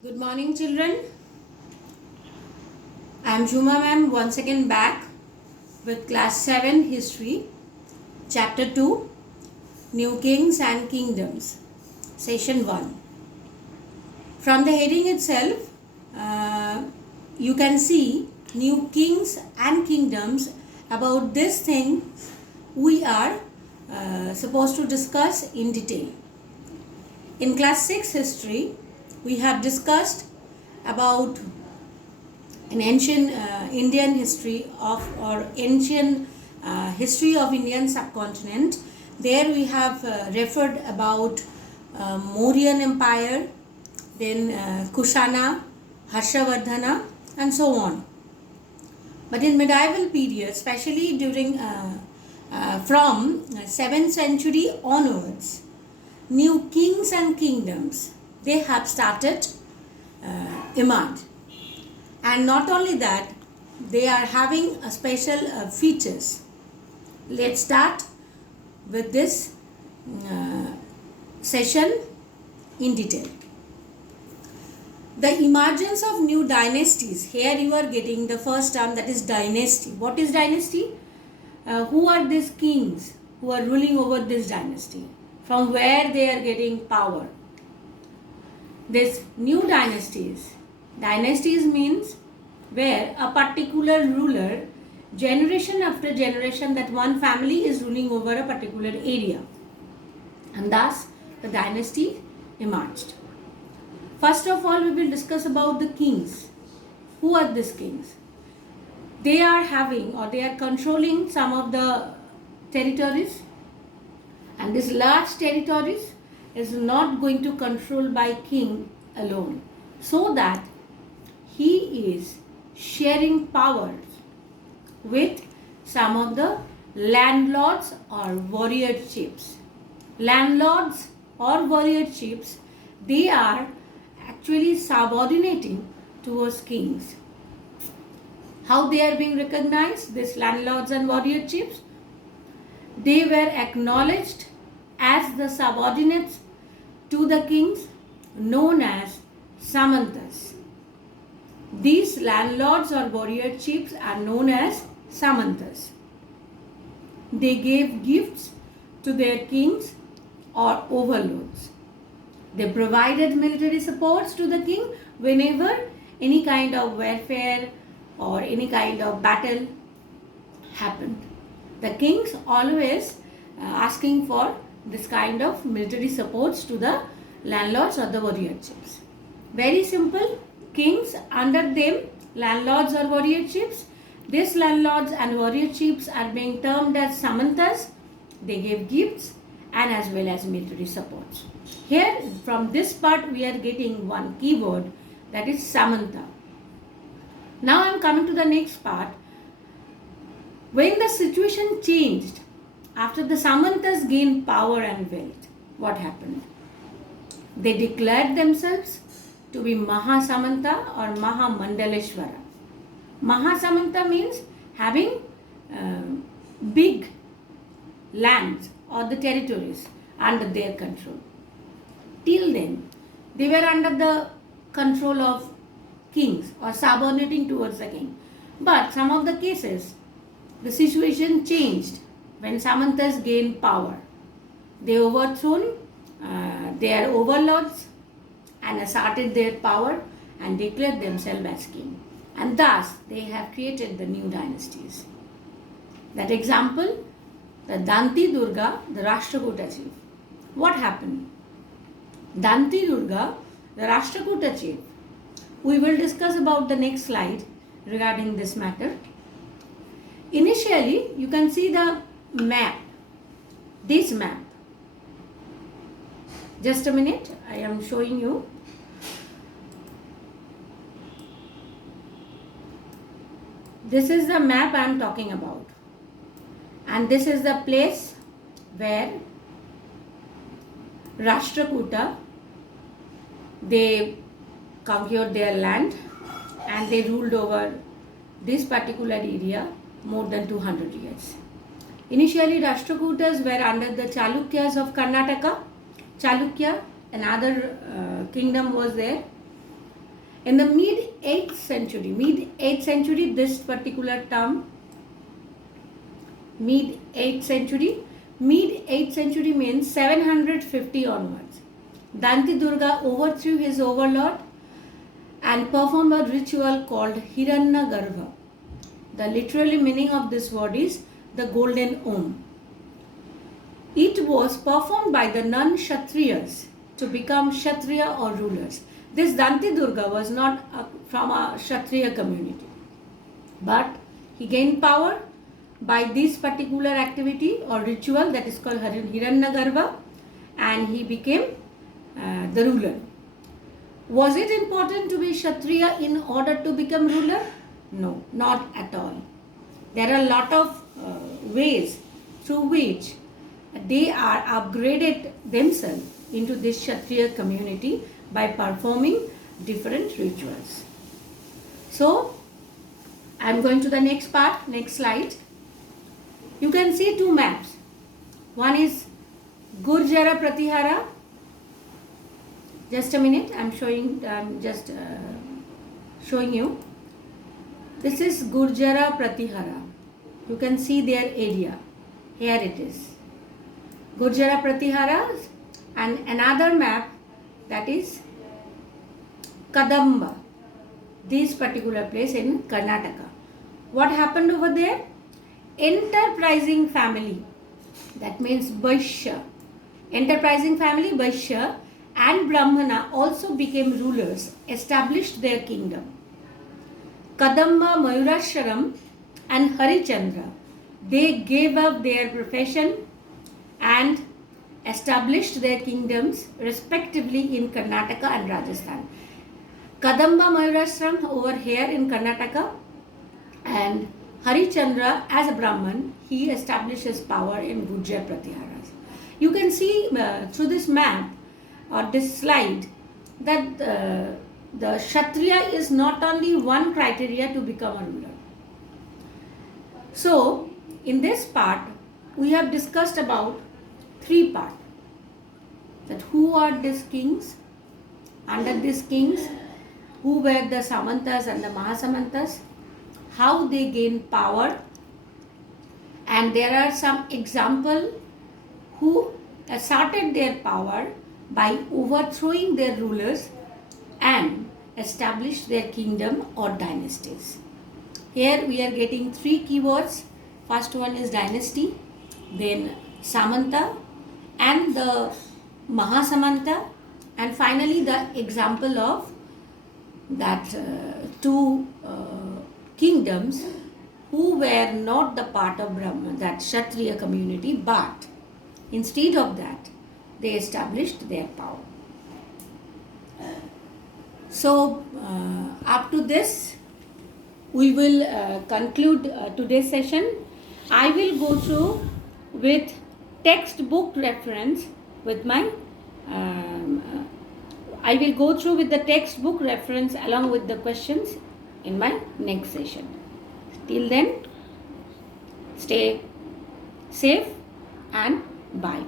Good morning, children. I am Juma ma'am once again back with class 7 history, chapter 2, New Kings and Kingdoms, session 1. From the heading itself, you can see new kings and kingdoms. About this thing we are supposed to discuss in detail. In class 6 history, we have discussed about an ancient Indian history of or ancient history of Indian subcontinent. There we have referred about Mauryan Empire, then Kushana, Harshavardhana, and so on. But in medieval period, especially during from 7th century onwards, new kings and kingdoms they have started emerge, and not only that, they are having a special features. Let's start with this session in detail. The emergence of new dynasties. Here you are getting the first term, that is dynasty. What is dynasty? Who are these kings who are ruling over this dynasty? From where they are getting power? This new dynasties means where a particular ruler, generation after generation, that one family is ruling over a particular area, and thus the dynasty emerged. First of all, we will discuss about the kings. Who are these kings? They are having or they are controlling some of the territories, and these large territories is not going to control by king alone, so that he is sharing powers with some of the landlords or warrior chiefs. Landlords or warrior chiefs, they are actually subordinating towards kings. How they are being recognized, these landlords and warrior chiefs? They were acknowledged as the subordinates to the kings, known as Samantas. These landlords or warrior chiefs are known as Samantas. They gave gifts to their kings or overlords. They provided military supports to the king whenever any kind of warfare or any kind of battle happened. The kings always asking for this kind of military supports to the landlords or the warrior chiefs. Very simple. Kings, under them landlords or warrior chiefs. These landlords and warrior chiefs are being termed as Samantas. They gave gifts and as well as military supports. Here from this part we are getting one keyword, that is Samanta. Now I am coming to the next part. When the situation changed, after the Samantas gained power and wealth, what happened? They declared themselves to be Mahasamanta or Mahamandaleshwara. Mahasamanta means having big lands or the territories under their control. Till then, they were under the control of kings or subordinating towards the king. But some of the cases, the situation changed when Samantas gained power. They overthrown their overlords and asserted their power and declared themselves as king. And thus they have created the new dynasties. That example, the Danti Durga, the Rashtrakuta chief. What happened? Danti Durga, the Rashtrakuta chief. We will discuss about the next slide regarding this matter. Initially, you can see the map. This map. Just a minute, I am showing you. This is the map I am talking about. And this is the place where Rashtrakuta, they conquered their land and they ruled over this particular area more than 200 years. Initially, Rashtrakutas were under the Chalukyas of Karnataka. Chalukya, another kingdom was there. In the mid 8th century, this particular term, mid 8th century means 750 onwards. Danti Durga overthrew his overlord and performed a ritual called Hiranyagarbha. The literally meaning of this word is the golden Om. It was performed by the non-Kshatriyas to become Kshatriya or rulers. This Danti Durga was not from a Kshatriya community, but he gained power by this particular activity or ritual that is called Hiranyagarbha, and he became the ruler. Was it important to be Kshatriya in order to become ruler? No, not at all. There are a lot of ways through which they are upgraded themselves into this Kshatriya community by performing different rituals. So, I am going to the next part, next slide. You can see two maps. One is Gurjara Pratihara. Just a minute, I am showing you. This is Gurjara Pratihara. You can see their area. Here it is. Gurjara Pratihara, and another map, that is Kadamba. This particular place in Karnataka. What happened over there? Enterprising family, that means Vaishya. Enterprising family, Vaishya, and Brahmana also became rulers, established their kingdom. Kadamba, Mayurashram and Harichandra, they gave up their profession and established their kingdoms respectively in Karnataka and Rajasthan. Kadamba Mayurashram over here in Karnataka, and Harichandra as a Brahman, he established his power in Gurjara Pratiharas. You can see through this map or this slide that the Kshatriya is not only one criteria to become a ruler. So, in this part, we have discussed about three parts. That who are these kings? Under these kings, who were the Samantas and the Mahasamantas? How they gained power? And there are some examples who asserted their power by overthrowing their rulers and established their kingdom or dynasties. Here we are getting three keywords. First one is dynasty, then Samanta and the Mahasamanta, and finally the example of that two kingdoms who were not the part of Brahma, that Kshatriya community, but instead of that they established their power. So up to this we will conclude today's session. I will go through with textbook reference with my I will go through with the textbook reference along with the questions in my next session. Till then, stay safe and bye.